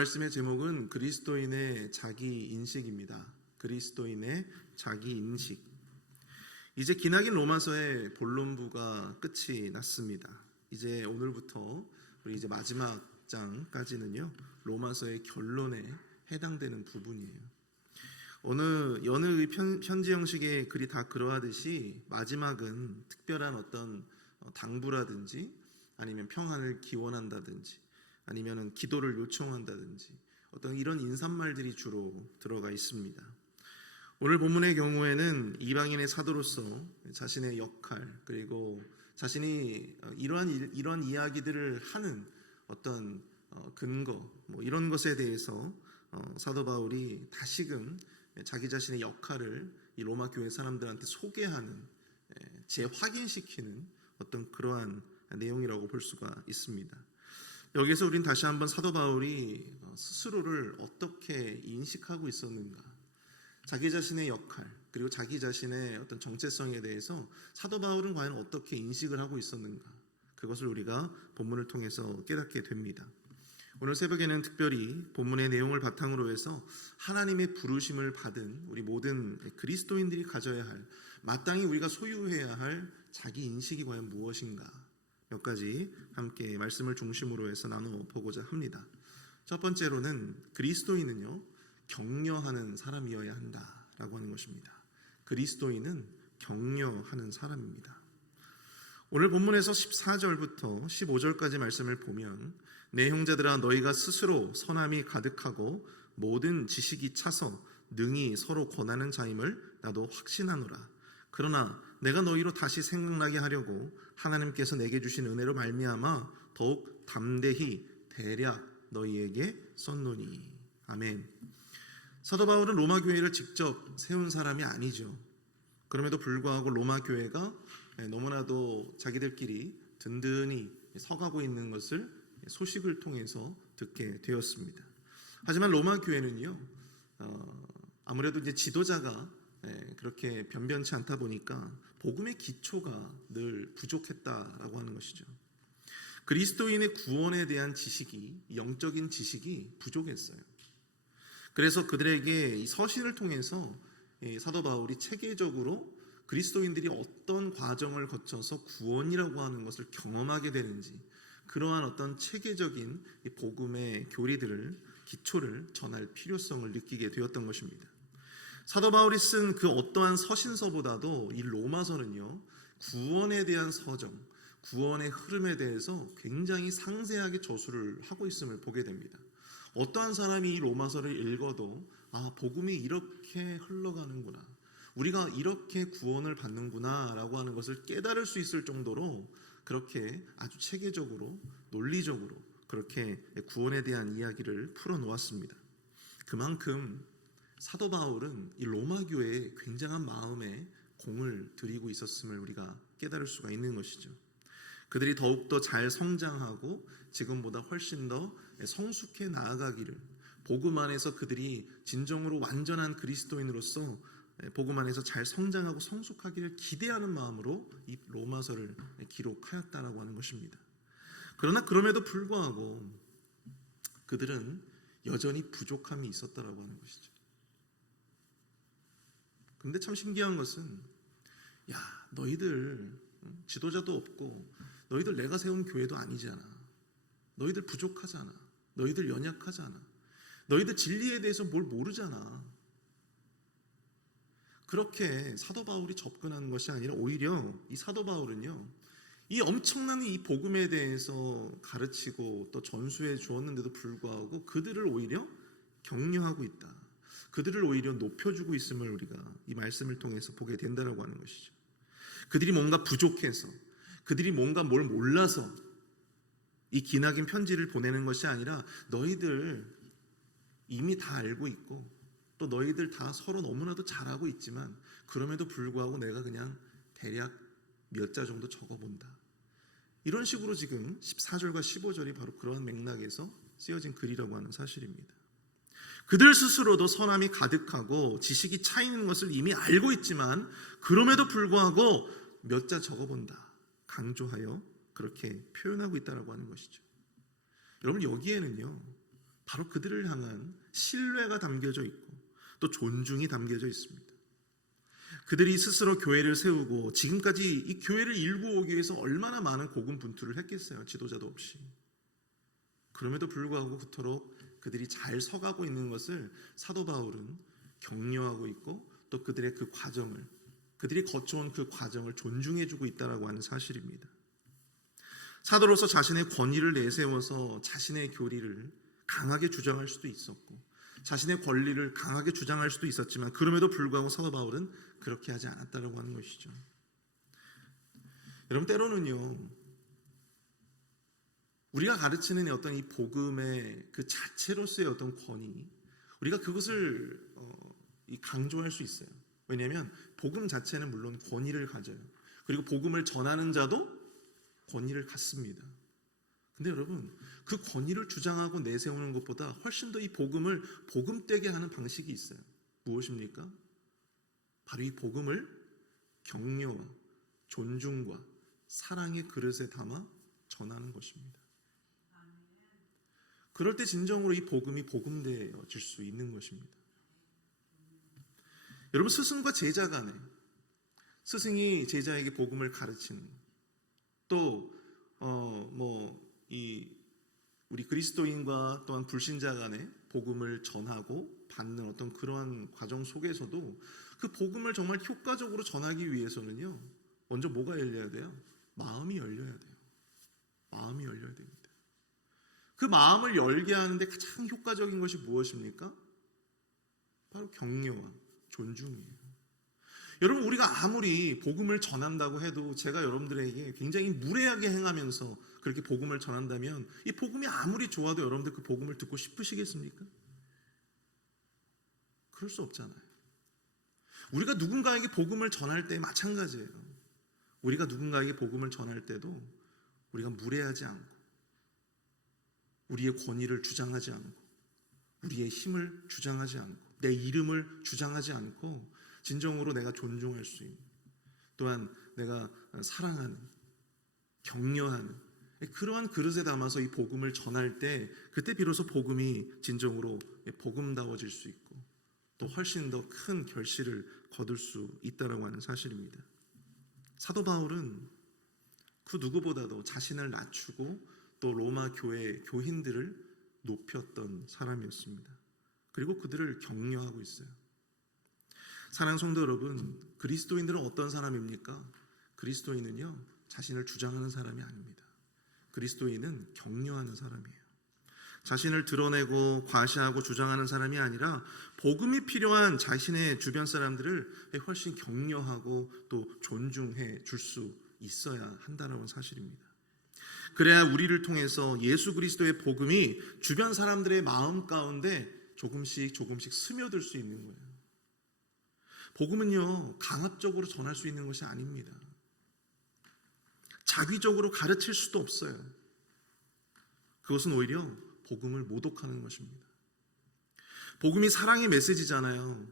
말씀의 제목은 그리스도인의 자기 인식입니다. 그리스도인의 자기 인식. 이제 기나긴 로마서의 본론부가 끝이 났습니다. 이제 오늘부터 우리 이제 마지막 장까지는요, 로마서의 결론에 해당되는 부분이에요. 여느 편지 형식의 글이 다 그러하듯이 마지막은 특별한 어떤 당부라든지 아니면 평안을 기원한다든지 아니면 기도를 요청한다든지 어떤 이런 인사말들이 주로 들어가 있습니다. 오늘 본문의 경우에는 이방인의 사도로서 자신의 역할, 그리고 자신이 이러한 이야기들을 하는 어떤 근거, 이런 것에 대해서 사도 바울이 다시금 자기 자신의 역할을 이 로마 교회 사람들한테 소개하는, 재확인시키는 어떤 그러한 내용이라고 볼 수가 있습니다. 여기서 우린 다시 한번 사도 바울이 스스로를 어떻게 인식하고 있었는가, 자기 자신의 역할, 그리고 자기 자신의 어떤 정체성에 대해서 사도 바울은 과연 어떻게 인식을 하고 있었는가, 그것을 우리가 본문을 통해서 깨닫게 됩니다. 오늘 새벽에는 특별히 본문의 내용을 바탕으로 해서 하나님의 부르심을 받은 우리 모든 그리스도인들이 가져야 할, 마땅히 우리가 소유해야 할 자기 인식이 과연 무엇인가, 몇 가지 함께 말씀을 중심으로 해서 나눠보고자 합니다. 첫 번째로는 그리스도인은요, 격려하는 사람이어야 한다라고 하는 것입니다. 그리스도인은 격려하는 사람입니다. 오늘 본문에서 14절부터 15절까지 말씀을 보면, 내 형제들아 너희가 스스로 선함이 가득하고 모든 지식이 차서 능히 서로 권하는 자임을 나도 확신하노라. 그러나 내가 너희로 다시 생각나게 하려고 하나님께서 내게 주신 은혜로 말미암아 더욱 담대히 대략 너희에게 썼노니. 아멘. 사도 바울은 로마 교회를 직접 세운 사람이 아니죠. 그럼에도 불구하고 로마 교회가 너무나도 자기들끼리 든든히 서가고 있는 것을 소식을 통해서 듣게 되었습니다. 하지만 로마 교회는요, 아무래도 이제 지도자가 그렇게 변변치 않다 보니까 복음의 기초가 늘 부족했다라고 하는 것이죠. 그리스도인의 구원에 대한 지식이, 영적인 지식이 부족했어요. 그래서 그들에게 이 서신을 통해서 사도 바울이 체계적으로 그리스도인들이 어떤 과정을 거쳐서 구원이라고 하는 것을 경험하게 되는지, 그러한 어떤 체계적인 복음의 교리들을, 기초를 전할 필요성을 느끼게 되었던 것입니다. 사도 바울이 쓴 그 어떠한 서신서보다도 이 로마서는요, 구원에 대한 서정, 구원의 흐름에 대해서 굉장히 상세하게 저술을 하고 있음을 보게 됩니다. 어떠한 사람이 이 로마서를 읽어도 복음이 이렇게 흘러가는구나, 우리가 이렇게 구원을 받는구나 라고 하는 것을 깨달을 수 있을 정도로 그렇게 아주 체계적으로, 논리적으로 그렇게 구원에 대한 이야기를 풀어놓았습니다. 그만큼 사도 바울은 이 로마 교회에 굉장한 마음에 공을 들이고 있었음을 우리가 깨달을 수가 있는 것이죠. 그들이 더욱더 잘 성장하고 지금보다 훨씬 더 성숙해 나아가기를, 복음 안에서 그들이 진정으로 완전한 그리스도인으로서 복음 안에서 잘 성장하고 성숙하기를 기대하는 마음으로 이 로마서를 기록하였다라고 하는 것입니다. 그러나 그럼에도 불구하고 그들은 여전히 부족함이 있었다라고 하는 것이죠. 그런데 참 신기한 것은, 너희들 지도자도 없고 너희들 내가 세운 교회도 아니잖아, 너희들 부족하잖아, 너희들 연약하잖아, 너희들 진리에 대해서 뭘 모르잖아, 그렇게 사도 바울이 접근하는 것이 아니라 오히려 이 사도 바울은요, 이 엄청난 이 복음에 대해서 가르치고 또 전수해 주었는데도 불구하고 그들을 오히려 격려하고 있다, 그들을 오히려 높여주고 있음을 우리가 이 말씀을 통해서 보게 된다라고 하는 것이죠. 그들이 뭔가 부족해서, 그들이 뭔가 뭘 몰라서 이 기나긴 편지를 보내는 것이 아니라, 너희들 이미 다 알고 있고 또 너희들 다 서로 너무나도 잘하고 있지만 그럼에도 불구하고 내가 그냥 대략 몇 자 정도 적어본다, 이런 식으로 지금 14절과 15절이 바로 그러한 맥락에서 쓰여진 글이라고 하는 사실입니다. 그들 스스로도 선함이 가득하고 지식이 차 있는 것을 이미 알고 있지만 그럼에도 불구하고 몇 자 적어본다, 강조하여 그렇게 표현하고 있다라고 하는 것이죠. 여러분, 여기에는요, 바로 그들을 향한 신뢰가 담겨져 있고 또 존중이 담겨져 있습니다. 그들이 스스로 교회를 세우고 지금까지 이 교회를 일구어 오기 위해서 얼마나 많은 고군분투를 했겠어요. 지도자도 없이. 그럼에도 불구하고 그토록 그들이 잘 서가고 있는 것을 사도 바울은 격려하고 있고 또 그들의 그 과정을, 그들이 거쳐온 그 과정을 존중해주고 있다라고 하는 사실입니다. 사도로서 자신의 권위를 내세워서 자신의 교리를 강하게 주장할 수도 있었고 자신의 권리를 강하게 주장할 수도 있었지만 그럼에도 불구하고 사도 바울은 그렇게 하지 않았다라고 하는 것이죠. 여러분, 때로는요, 우리가 가르치는 어떤 이 복음의 그 자체로서의 어떤 권위, 우리가 그것을 강조할 수 있어요. 왜냐하면 복음 자체는 물론 권위를 가져요. 그리고 복음을 전하는 자도 권위를 갖습니다. 근데 여러분, 그 권위를 주장하고 내세우는 것보다 훨씬 더 이 복음을 복음되게 하는 방식이 있어요. 무엇입니까? 바로 이 복음을 격려와 존중과 사랑의 그릇에 담아 전하는 것입니다. 그럴 때 진정으로 이 복음이 복음되어질 수 있는 것입니다. 여러분, 스승과 제자 간에, 스승이 제자에게 복음을 가르치는, 또 우리 그리스도인과 또한 불신자 간에 복음을 전하고 받는 어떤 그러한 과정 속에서도 그 복음을 정말 효과적으로 전하기 위해서는요, 먼저 뭐가 열려야 돼요? 마음이 열려야 돼요. 마음이 열려야 됩니다. 그 마음을 열게 하는데 가장 효과적인 것이 무엇입니까? 바로 격려와 존중이에요. 여러분, 우리가 아무리 복음을 전한다고 해도 제가 여러분들에게 굉장히 무례하게 행하면서 그렇게 복음을 전한다면 이 복음이 아무리 좋아도 여러분들 그 복음을 듣고 싶으시겠습니까? 그럴 수 없잖아요. 우리가 누군가에게 복음을 전할 때 마찬가지예요. 우리가 누군가에게 복음을 전할 때도 우리가 무례하지 않고 우리의 권위를 주장하지 않고 우리의 힘을 주장하지 않고 내 이름을 주장하지 않고 진정으로 내가 존중할 수 있는, 또한 내가 사랑하는, 격려하는 그러한 그릇에 담아서 이 복음을 전할 때 그때 비로소 복음이 진정으로 복음다워질 수 있고 또 훨씬 더 큰 결실을 거둘 수 있다라고 하는 사실입니다. 사도 바울은 그 누구보다도 자신을 낮추고 또 로마 교회 교인들을 높였던 사람이었습니다. 그리고 그들을 격려하고 있어요. 사랑하는 성도 여러분, 그리스도인들은 어떤 사람입니까? 그리스도인은요, 자신을 주장하는 사람이 아닙니다. 그리스도인은 격려하는 사람이에요. 자신을 드러내고 과시하고 주장하는 사람이 아니라 복음이 필요한 자신의 주변 사람들을 훨씬 격려하고 또 존중해 줄 수 있어야 한다는 사실입니다. 그래야 우리를 통해서 예수 그리스도의 복음이 주변 사람들의 마음 가운데 조금씩 스며들 수 있는 거예요. 복음은요, 강압적으로 전할 수 있는 것이 아닙니다. 자기적으로 가르칠 수도 없어요. 그것은 오히려 복음을 모독하는 것입니다. 복음이 사랑의 메시지잖아요.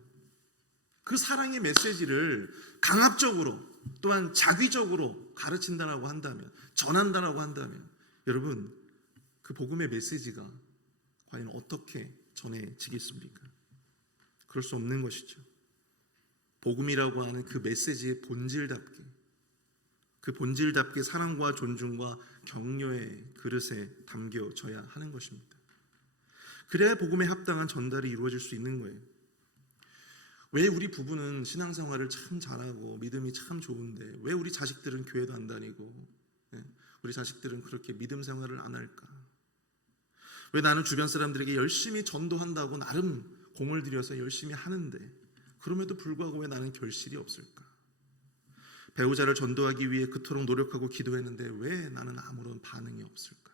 그 사랑의 메시지를 강압적으로 또한 자기적으로 가르친다라고 한다면, 전한다라고 한다면 여러분, 그 복음의 메시지가 과연 어떻게 전해지겠습니까? 그럴 수 없는 것이죠. 복음이라고 하는 그 메시지의 본질답게, 그 본질답게 사랑과 존중과 격려의 그릇에 담겨져야 하는 것입니다. 그래야 복음에 합당한 전달이 이루어질 수 있는 거예요. 왜 우리 부부는 신앙생활을 참 잘하고 믿음이 참 좋은데 왜 우리 자식들은 교회도 안 다니고 우리 자식들은 그렇게 믿음 생활을 안 할까? 왜 나는 주변 사람들에게 열심히 전도한다고 나름 공을 들여서 열심히 하는데 그럼에도 불구하고 왜 나는 결실이 없을까? 배우자를 전도하기 위해 그토록 노력하고 기도했는데 왜 나는 아무런 반응이 없을까?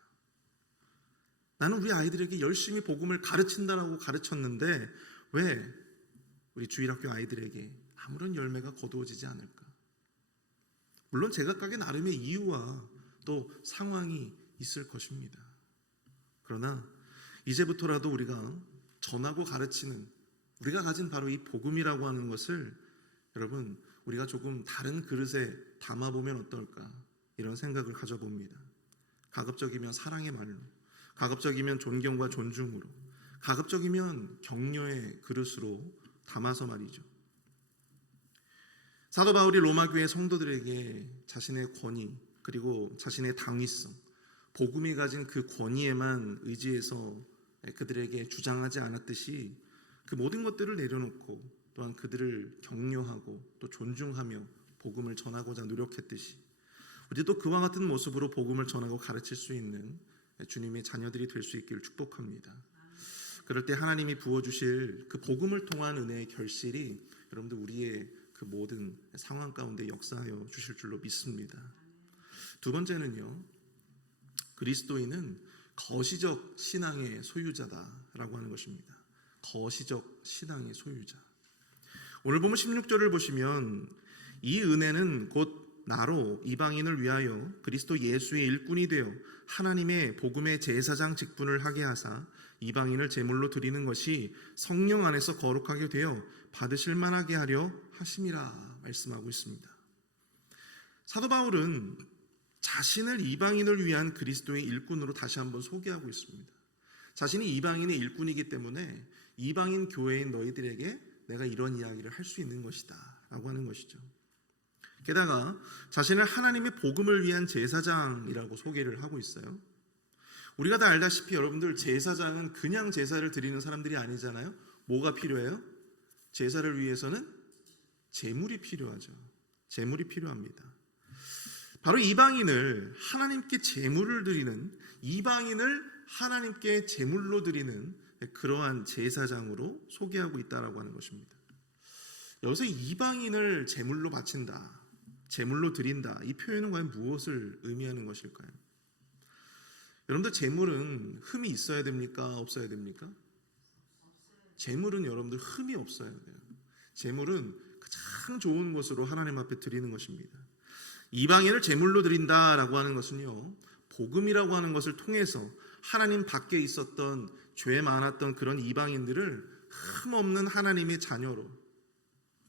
나는 우리 아이들에게 열심히 복음을 가르친다라고 가르쳤는데 왜 우리 주일학교 아이들에게 아무런 열매가 거두어지지 않을까? 물론 제각각의 나름의 이유와 또 상황이 있을 것입니다. 그러나 이제부터라도 우리가 전하고 가르치는 우리가 가진 바로 이 복음이라고 하는 것을 여러분 우리가 조금 다른 그릇에 담아보면 어떨까 이런 생각을 가져봅니다. 가급적이면 사랑의 말로, 가급적이면 존경과 존중으로, 가급적이면 격려의 그릇으로 담아서 말이죠. 사도 바울이 로마 교회 성도들에게 자신의 권위 그리고 자신의 당위성, 복음이 가진 그 권위에만 의지해서 그들에게 주장하지 않았듯이 그 모든 것들을 내려놓고 또한 그들을 격려하고 또 존중하며 복음을 전하고자 노력했듯이 우리도 그와 같은 모습으로 복음을 전하고 가르칠 수 있는 주님의 자녀들이 될 수 있기를 축복합니다. 그럴 때 하나님이 부어주실 그 복음을 통한 은혜의 결실이 여러분들 우리의 그 모든 상황 가운데 역사하여 주실 줄로 믿습니다. 두 번째는요, 그리스도인은 거시적 신앙의 소유자다라고 하는 것입니다. 거시적 신앙의 소유자. 오늘 보면 16절을 보시면 이 은혜는 곧 나로 이방인을 위하여 그리스도 예수의 일꾼이 되어 하나님의 복음의 제사장 직분을 하게 하사 이방인을 제물로 드리는 것이 성령 안에서 거룩하게 되어 받으실 만하게 하려 하심이라 말씀하고 있습니다. 사도 바울은 자신을 이방인을 위한 그리스도의 일꾼으로 다시 한번 소개하고 있습니다. 자신이 이방인의 일꾼이기 때문에 이방인 교회인 너희들에게 내가 이런 이야기를 할 수 있는 것이다 라고 하는 것이죠. 게다가 자신을 하나님의 복음을 위한 제사장이라고 소개를 하고 있어요. 우리가 다 알다시피 여러분들 제사장은 그냥 제사를 드리는 사람들이 아니잖아요. 뭐가 필요해요? 제사를 위해서는 제물이 필요하죠. 제물이 필요합니다. 바로 이방인을 하나님께 제물을 드리는, 이방인을 하나님께 제물로 드리는 그러한 제사장으로 소개하고 있다라고 하는 것입니다. 여기서 이방인을 제물로 바친다, 제물로 드린다, 이 표현은 과연 무엇을 의미하는 것일까요? 여러분들 제물은 흠이 있어야 됩니까? 없어야 됩니까? 제물은 여러분들 흠이 없어야 돼요. 제물은 가장 좋은 것으로 하나님 앞에 드리는 것입니다. 이방인을 제물로 드린다라고 하는 것은요, 복음이라고 하는 것을 통해서 하나님 밖에 있었던 죄 많았던 그런 이방인들을 흠없는 하나님의 자녀로,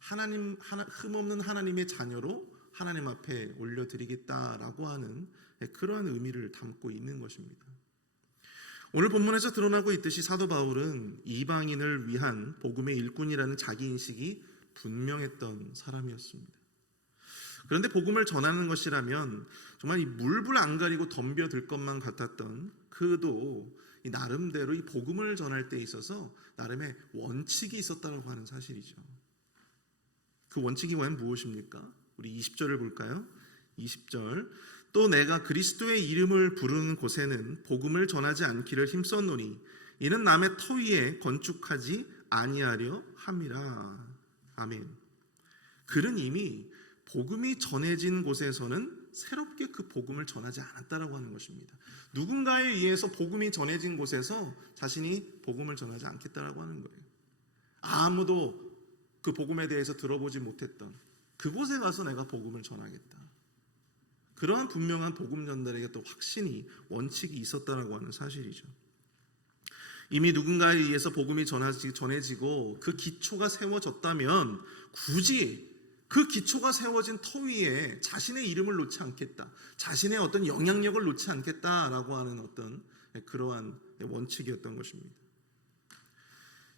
흠없는 하나님의 자녀로 하나님 앞에 올려드리겠다라고 하는 그러한 의미를 담고 있는 것입니다. 오늘 본문에서 드러나고 있듯이 사도 바울은 이방인을 위한 복음의 일꾼이라는 자기 인식이 분명했던 사람이었습니다. 그런데 복음을 전하는 것이라면 정말 이 물불 안 가리고 덤벼들 것만 같았던 그도 이 나름대로 이 복음을 전할 때 있어서 나름의 원칙이 있었다고 하는 사실이죠. 그 원칙이 과연 무엇입니까? 우리 20절을 볼까요? 20절. 또 내가 그리스도의 이름을 부르는 곳에는 복음을 전하지 않기를 힘썼노니 이는 남의 터 위에 건축하지 아니하려 함이라. 아멘. 그는 이미 복음이 전해진 곳에서는 새롭게 그 복음을 전하지 않았다라고 하는 것입니다. 누군가에 의해서 복음이 전해진 곳에서 자신이 복음을 전하지 않겠다라고 하는 거예요. 아무도 그 복음에 대해서 들어보지 못했던 그곳에 가서 내가 복음을 전하겠다. 그러한 분명한 복음 전달에게 또 확신이, 원칙이 있었다라고 하는 사실이죠. 이미 누군가에 의해서 복음이 전해지고 그 기초가 세워졌다면 굳이 그 기초가 세워진 터 위에 자신의 이름을 놓지 않겠다, 자신의 어떤 영향력을 놓지 않겠다라고 하는 어떤 그러한 원칙이었던 것입니다.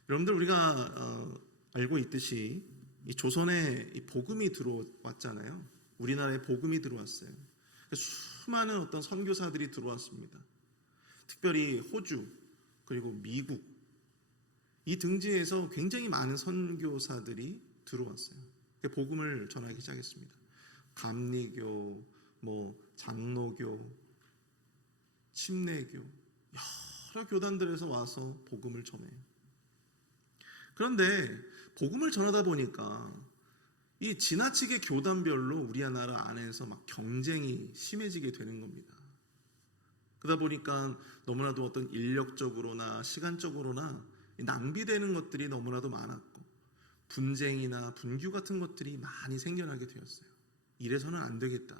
여러분들 우리가 알고 있듯이 이 조선에 이 복음이 들어왔잖아요. 우리나라에 복음이 들어왔어요. 수많은 어떤 선교사들이 들어왔습니다. 특별히 호주 그리고 미국 이 등지에서 굉장히 많은 선교사들이 들어왔어요. 복음을 전하기 시작했습니다. 감리교, 장로교, 침례교 여러 교단들에서 와서 복음을 전해요. 그런데 복음을 전하다 보니까 이 지나치게 교단별로 우리나라 안에서 막 경쟁이 심해지게 되는 겁니다. 그러다 보니까 너무나도 어떤 인력적으로나 시간적으로나 낭비되는 것들이 너무나도 많았고 분쟁이나 분규 같은 것들이 많이 생겨나게 되었어요. 이래서는 안 되겠다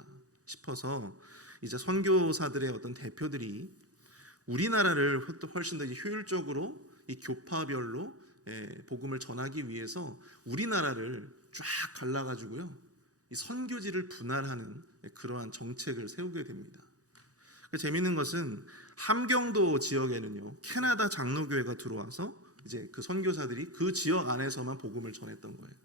싶어서 이제 선교사들의 어떤 대표들이 우리나라를 훨씬 더 효율적으로 이 교파별로 복음을 전하기 위해서 우리나라를 쫙 갈라가지고요, 이 선교지를 분할하는 그러한 정책을 세우게 됩니다. 재미있는 것은 함경도 지역에는요, 캐나다 장로교회가 들어와서 이제 그 선교사들이 그 지역 안에서만 복음을 전했던 거예요.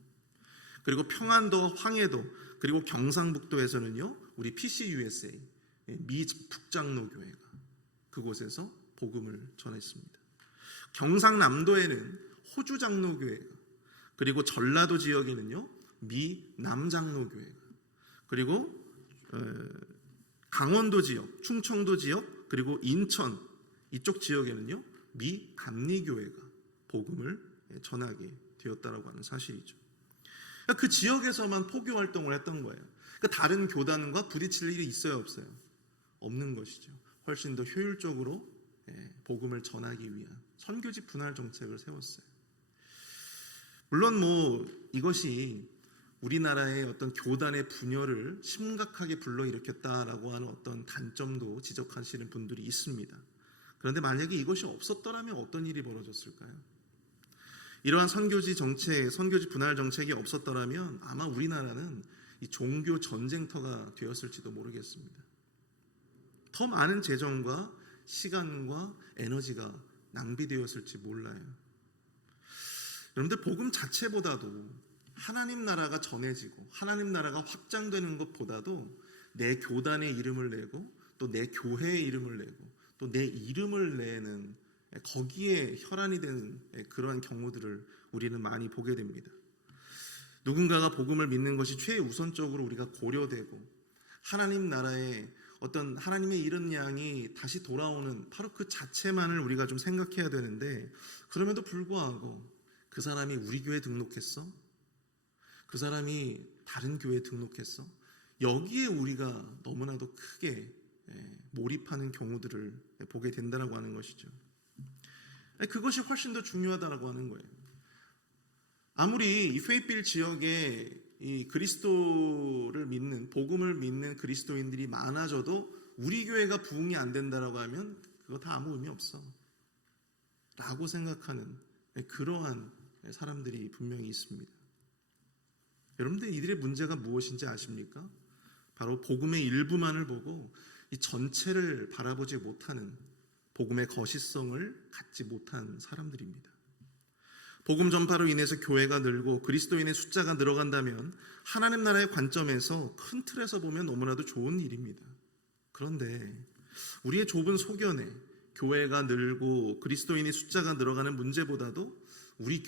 그리고 평안도, 황해도, 그리고 경상북도에서는요, 우리 PCUSA 미 북장로교회가 그곳에서 복음을 전했습니다. 경상남도에는 호주 장로교회가, 그리고 전라도 지역에는요, 미 남장로교회가, 그리고 강원도 지역, 충청도 지역, 그리고 인천 이쪽 지역에는요, 미 감리교회가 복음을 전하게 되었다라고 하는 사실이죠. 그 지역에서만 포교 활동을 했던 거예요. 다른 교단과 부딪힐 일이 있어요, 없어요? 없는 것이죠. 훨씬 더 효율적으로 복음을 전하기 위한 선교지 분할 정책을 세웠어요. 물론 이것이 우리나라의 어떤 교단의 분열을 심각하게 불러일으켰다라고 하는 어떤 단점도 지적하시는 분들이 있습니다. 그런데 만약에 이것이 없었더라면 어떤 일이 벌어졌을까요? 이러한 선교지 정책, 선교지 분할 정책이 없었더라면 아마 우리나라는 이 종교 전쟁터가 되었을지도 모르겠습니다. 더 많은 재정과 시간과 에너지가 낭비되었을지 몰라요. 여러분들, 복음 자체보다도 하나님 나라가 전해지고 하나님 나라가 확장되는 것보다도 내 교단의 이름을 내고 또 내 교회의 이름을 내고 또 내 이름을 내는 거기에 혈안이 되는 그러한 경우들을 우리는 많이 보게 됩니다. 누군가가 복음을 믿는 것이 최우선적으로 우리가 고려되고 하나님 나라의 어떤 하나님의 이른 양이 다시 돌아오는 바로 그 자체만을 우리가 좀 생각해야 되는데, 그럼에도 불구하고 그 사람이 우리 교회에 등록했어? 그 사람이 다른 교회에 등록했어? 여기에 우리가 너무나도 크게 몰입하는 경우들을 보게 된다고 하는 것이죠. 그것이 훨씬 더 중요하다고 하는 거예요. 아무리 이 페이필 지역에 이 그리스도를 믿는, 복음을 믿는 그리스도인들이 많아져도 우리 교회가 부흥이 안 된다라고 하면 그거 다 아무 의미 없어 라고 생각하는 그러한 사람들이 분명히 있습니다. 여러분들, 이들의 문제가 무엇인지 아십니까? 바로 복음의 일부만을 보고 이 전체를 바라보지 못하는, 복음의 거시성을 갖지 못한 사람들입니다. 복음 전파로 인해서 교회가 늘고 그리스도인의 숫자가 늘어간다면 하나님 나라의 관점에서 큰 틀에서 보면 너무나도 좋은 일입니다. 그런데 우리의 좁은 소견에 교회가 늘고 그리스도인의 숫자가 늘어가는 문제보다도 우리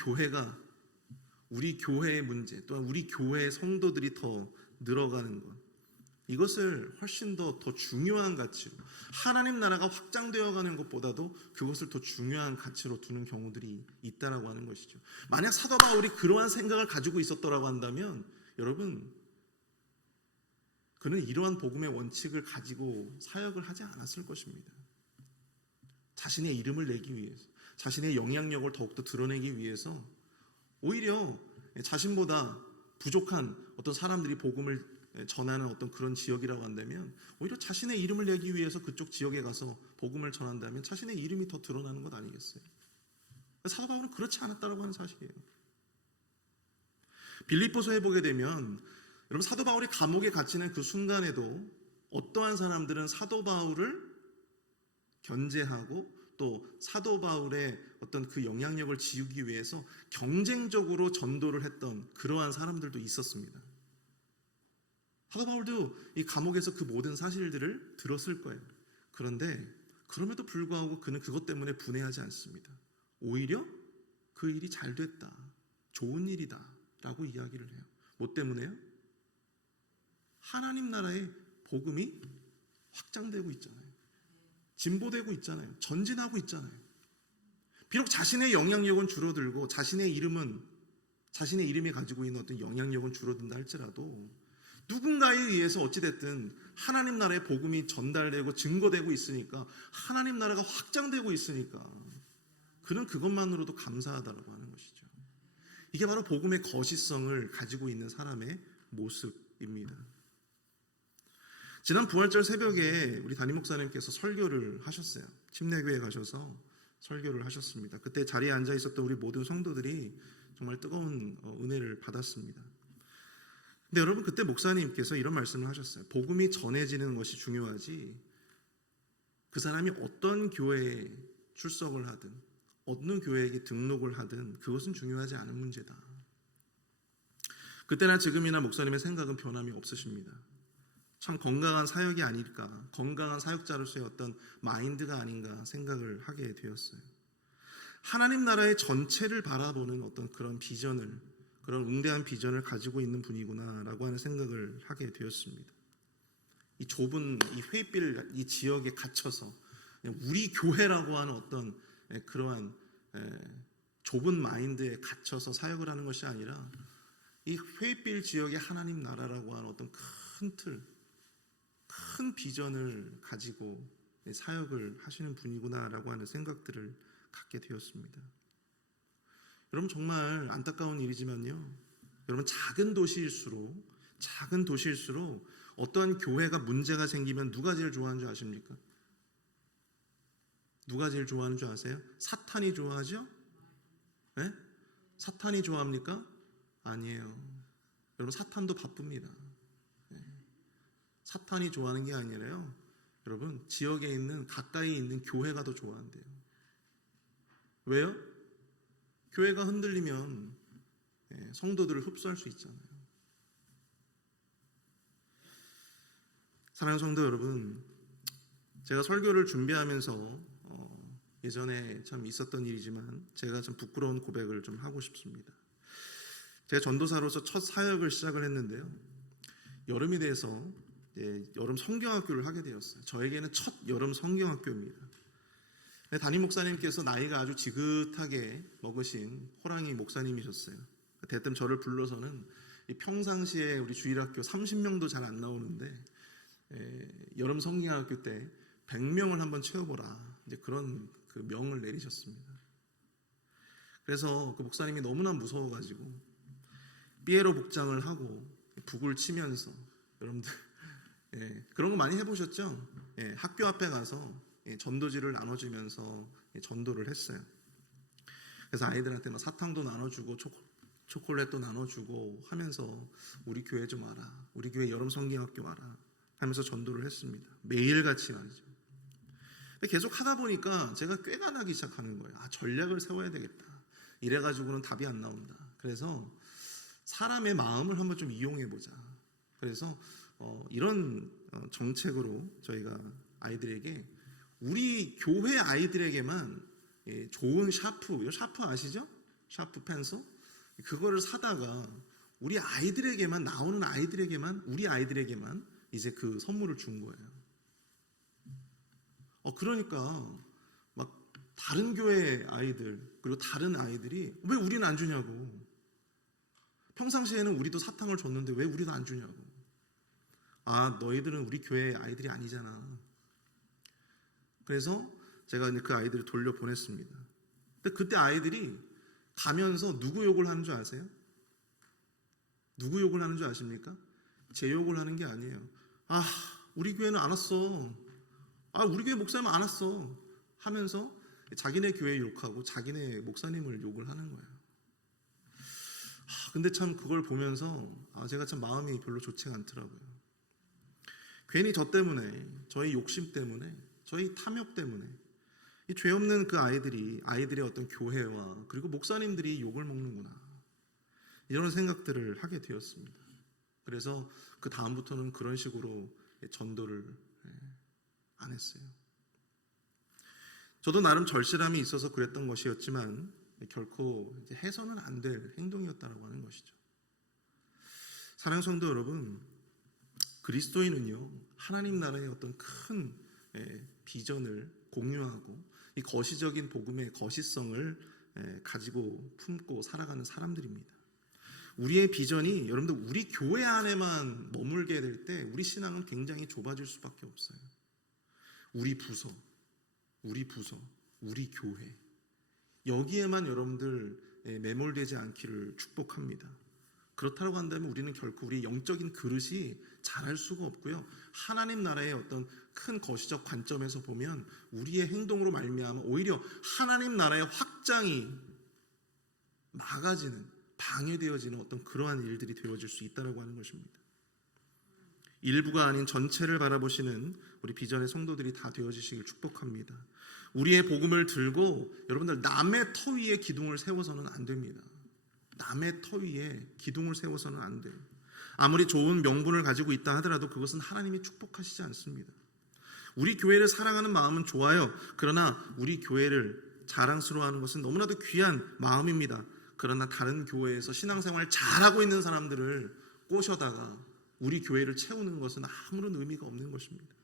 교회의 문제, 또한 우리 교회의 성도들이 더 늘어가는 것, 이것을 훨씬 더 중요한 가치로, 하나님 나라가 확장되어 가는 것보다도 그것을 더 중요한 가치로 두는 경우들이 있다라고 하는 것이죠. 만약 사도 바울이 그러한 생각을 가지고 있었더라고 한다면 여러분, 그는 이러한 복음의 원칙을 가지고 사역을 하지 않았을 것입니다. 자신의 이름을 내기 위해서, 자신의 영향력을 더욱더 드러내기 위해서 오히려 자신보다 부족한 어떤 사람들이 복음을 전하는 어떤 그런 지역이라고 한다면 오히려 자신의 이름을 내기 위해서 그쪽 지역에 가서 복음을 전한다면 자신의 이름이 더 드러나는 것 아니겠어요? 사도 바울은 그렇지 않았다라고 하는 사실이에요. 빌립보서에 보게 되면 여러분, 사도 바울이 감옥에 갇히는 그 순간에도 어떠한 사람들은 사도 바울을 견제하고 또 사도 바울의 어떤 그 영향력을 지우기 위해서 경쟁적으로 전도를 했던 그러한 사람들도 있었습니다. 사도 바울도 이 감옥에서 그 모든 사실들을 들었을 거예요. 그런데 그럼에도 불구하고 그는 그것 때문에 분해하지 않습니다. 오히려 그 일이 잘 됐다, 좋은 일이다 라고 이야기를 해요. 뭐 때문에요? 하나님 나라의 복음이 확장되고 있잖아요. 진보되고 있잖아요. 전진하고 있잖아요. 비록 자신의 영향력은 줄어들고 자신의 이름이 가지고 있는 어떤 영향력은 줄어든다 할지라도 누군가에 의해서 어찌됐든 하나님 나라의 복음이 전달되고 증거되고 있으니까, 하나님 나라가 확장되고 있으니까 그는 그것만으로도 감사하다라고 하는 것이죠. 이게 바로 복음의 거시성을 가지고 있는 사람의 모습입니다. 지난 부활절 새벽에 우리 담임 목사님께서 설교를 하셨어요. 침례교회에 가셔서 설교를 하셨습니다. 그때 자리에 앉아 있었던 우리 모든 성도들이 정말 뜨거운 은혜를 받았습니다. 근데 여러분, 그때 목사님께서 이런 말씀을 하셨어요. 복음이 전해지는 것이 중요하지 그 사람이 어떤 교회에 출석을 하든 어느 교회에 등록을 하든 그것은 중요하지 않은 문제다. 그때나 지금이나 목사님의 생각은 변함이 없으십니다. 참 건강한 사역이 아닐까, 건강한 사역자로서의 어떤 마인드가 아닌가 생각을 하게 되었어요. 하나님 나라의 전체를 바라보는 어떤 그런 비전을, 그런 웅대한 비전을 가지고 있는 분이구나라고 하는 생각을 하게 되었습니다. 이 좁은 이 회빛 이 지역에 갇혀서 우리 교회라고 하는 어떤 그러한 좁은 마인드에 갇혀서 사역을 하는 것이 아니라 이 회빛 지역의 하나님 나라라고 하는 어떤 큰 틀, 큰 비전을 가지고 사역을 하시는 분이구나라고 하는 생각들을 갖게 되었습니다. 여러분 정말 안타까운 일이지만요, 여러분 작은 도시일수록 어떠한 교회가 문제가 생기면 누가 제일 좋아하는 줄 아십니까? 누가 제일 좋아하는 줄 아세요? 사탄이 좋아하죠? 네? 사탄이 좋아합니까? 아니에요. 여러분 사탄도 바쁩니다. 사탄이 좋아하는 게 아니라요, 여러분 지역에 있는 가까이 있는 교회가 더 좋아한대요. 왜요? 교회가 흔들리면 성도들을 흡수할 수 있잖아요. 사랑하는 성도 여러분, 제가 설교를 준비하면서 예전에 참 있었던 일이지만 제가 좀 부끄러운 고백을 좀 하고 싶습니다. 제가 전도사로서 첫 사역을 시작을 했는데요, 여름이 돼서 여름 성경학교를 하게 되었어요. 저에게는 첫 여름 성경학교입니다. 담임 목사님께서 나이가 아주 지긋하게 먹으신 호랑이 목사님이셨어요. 대뜸 저를 불러서는 평상시에 우리 주일학교 30명도 잘 안 나오는데 여름 성경학교 때 100명을 한번 채워보라, 이제 그런 그 명을 내리셨습니다. 그래서 그 목사님이 너무나 무서워가지고 삐에로 복장을 하고 북을 치면서, 여러분들 그런 거 많이 해보셨죠? 학교 앞에 가서 전도지를 나눠주면서 전도를 했어요. 그래서 아이들한테 막 사탕도 나눠주고 초콜릿도 나눠주고 하면서 우리 교회 좀 와라, 우리 교회 여름 성경학교 와라 하면서 전도를 했습니다. 매일같이 말이죠. 근데 계속 하다 보니까 제가 꾀가 나기 시작하는 거예요. 전략을 세워야 되겠다. 이래가지고는 답이 안 나온다. 그래서 사람의 마음을 한번 좀 이용해보자. 그래서 이런 정책으로 저희가 아이들에게, 우리 교회 아이들에게만 좋은 샤프 아시죠? 샤프 펜서? 그거를 사다가 우리 아이들에게만, 나오는 아이들에게만, 우리 아이들에게만 이제 그 선물을 준 거예요. 그러니까 막 다른 교회 아이들, 그리고 다른 아이들이 왜 우리는 안 주냐고. 평상시에는 우리도 사탕을 줬는데 왜 우리도 안 주냐고. 너희들은 우리 교회 아이들이 아니잖아. 그래서 제가 이제 그 아이들을 돌려보냈습니다. 근데 그때 아이들이 가면서 누구 욕을 하는 줄 아세요? 누구 욕을 하는 줄 아십니까? 제 욕을 하는 게 아니에요. 우리 교회는 안 왔어. 우리 교회 목사님 안 왔어. 하면서 자기네 교회 욕하고 자기네 목사님을 욕을 하는 거예요. 근데 참 그걸 보면서 제가 참 마음이 별로 좋지가 않더라고요. 괜히 저 때문에, 저희 욕심 때문에, 저희 탐욕 때문에 이 죄 없는 그 아이들의 어떤 교회와 그리고 목사님들이 욕을 먹는구나, 이런 생각들을 하게 되었습니다. 그래서 그 다음부터는 그런 식으로 전도를 안 했어요. 저도 나름 절실함이 있어서 그랬던 것이었지만 결코 해서는 안 될 행동이었다고 하는 것이죠. 사랑하는 성도 여러분, 그리스도인은요, 하나님 나라의 어떤 큰 비전을 공유하고 이 거시적인 복음의 거시성을 가지고 품고 살아가는 사람들입니다. 우리의 비전이, 여러분들 우리 교회 안에만 머물게 될 때 우리 신앙은 굉장히 좁아질 수밖에 없어요. 우리 부서, 우리 교회, 여기에만 여러분들 매몰되지 않기를 축복합니다. 그렇다고 한다면 우리는 결코 우리 영적인 그릇이 자랄 수가 없고요, 하나님 나라의 어떤 큰 거시적 관점에서 보면 우리의 행동으로 말미암아 오히려 하나님 나라의 확장이 막아지는, 방해되어지는 어떤 그러한 일들이 되어질 수 있다고 하는 것입니다. 일부가 아닌 전체를 바라보시는 우리 비전의 성도들이 다 되어지시길 축복합니다. 우리의 복음을 들고 여러분들 남의 터 위에 기둥을 세워서는 안 됩니다. 남의 터 위에 기둥을 세워서는 안 돼요. 아무리 좋은 명분을 가지고 있다 하더라도 그것은 하나님이 축복하시지 않습니다. 우리 교회를 사랑하는 마음은 좋아요. 그러나 우리 교회를 자랑스러워하는 것은 너무나도 귀한 마음입니다. 그러나 다른 교회에서 신앙생활 잘하고 있는 사람들을 꼬셔다가 우리 교회를 채우는 것은 아무런 의미가 없는 것입니다.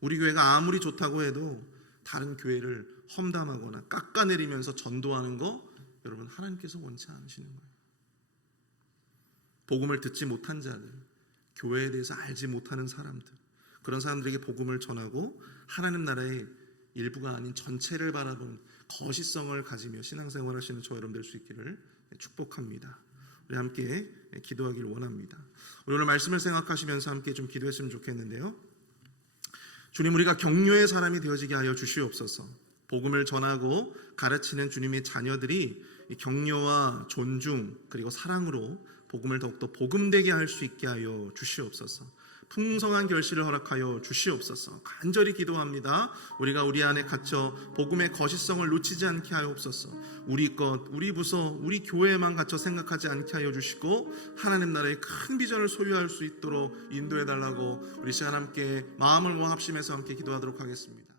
우리 교회가 아무리 좋다고 해도 다른 교회를 험담하거나 깎아내리면서 전도하는 거 여러분 하나님께서 원치 않으시는 거예요. 복음을 듣지 못한 자들, 교회에 대해서 알지 못하는 사람들, 그런 사람들에게 복음을 전하고 하나님 나라의 일부가 아닌 전체를 바라보는 거시성을 가지며 신앙생활 하시는 저 여러분 될 수 있기를 축복합니다. 우리 함께 기도하길 원합니다. 우리 오늘 말씀을 생각하시면서 함께 좀 기도했으면 좋겠는데요. 주님, 우리가 격려의 사람이 되어지게 하여 주시옵소서. 복음을 전하고 가르치는 주님의 자녀들이 격려와 존중 그리고 사랑으로 복음을 더욱더 복음되게 할 수 있게 하여 주시옵소서. 풍성한 결실을 허락하여 주시옵소서. 간절히 기도합니다. 우리가 우리 안에 갇혀 복음의 거시성을 놓치지 않게 하옵소서. 우리 것, 우리 부서, 우리 교회만 갇혀 생각하지 않게 하여 주시고 하나님 나라의 큰 비전을 소유할 수 있도록 인도해 달라고 우리 시간 함께 마음을 모아 합심해서 함께 기도하도록 하겠습니다.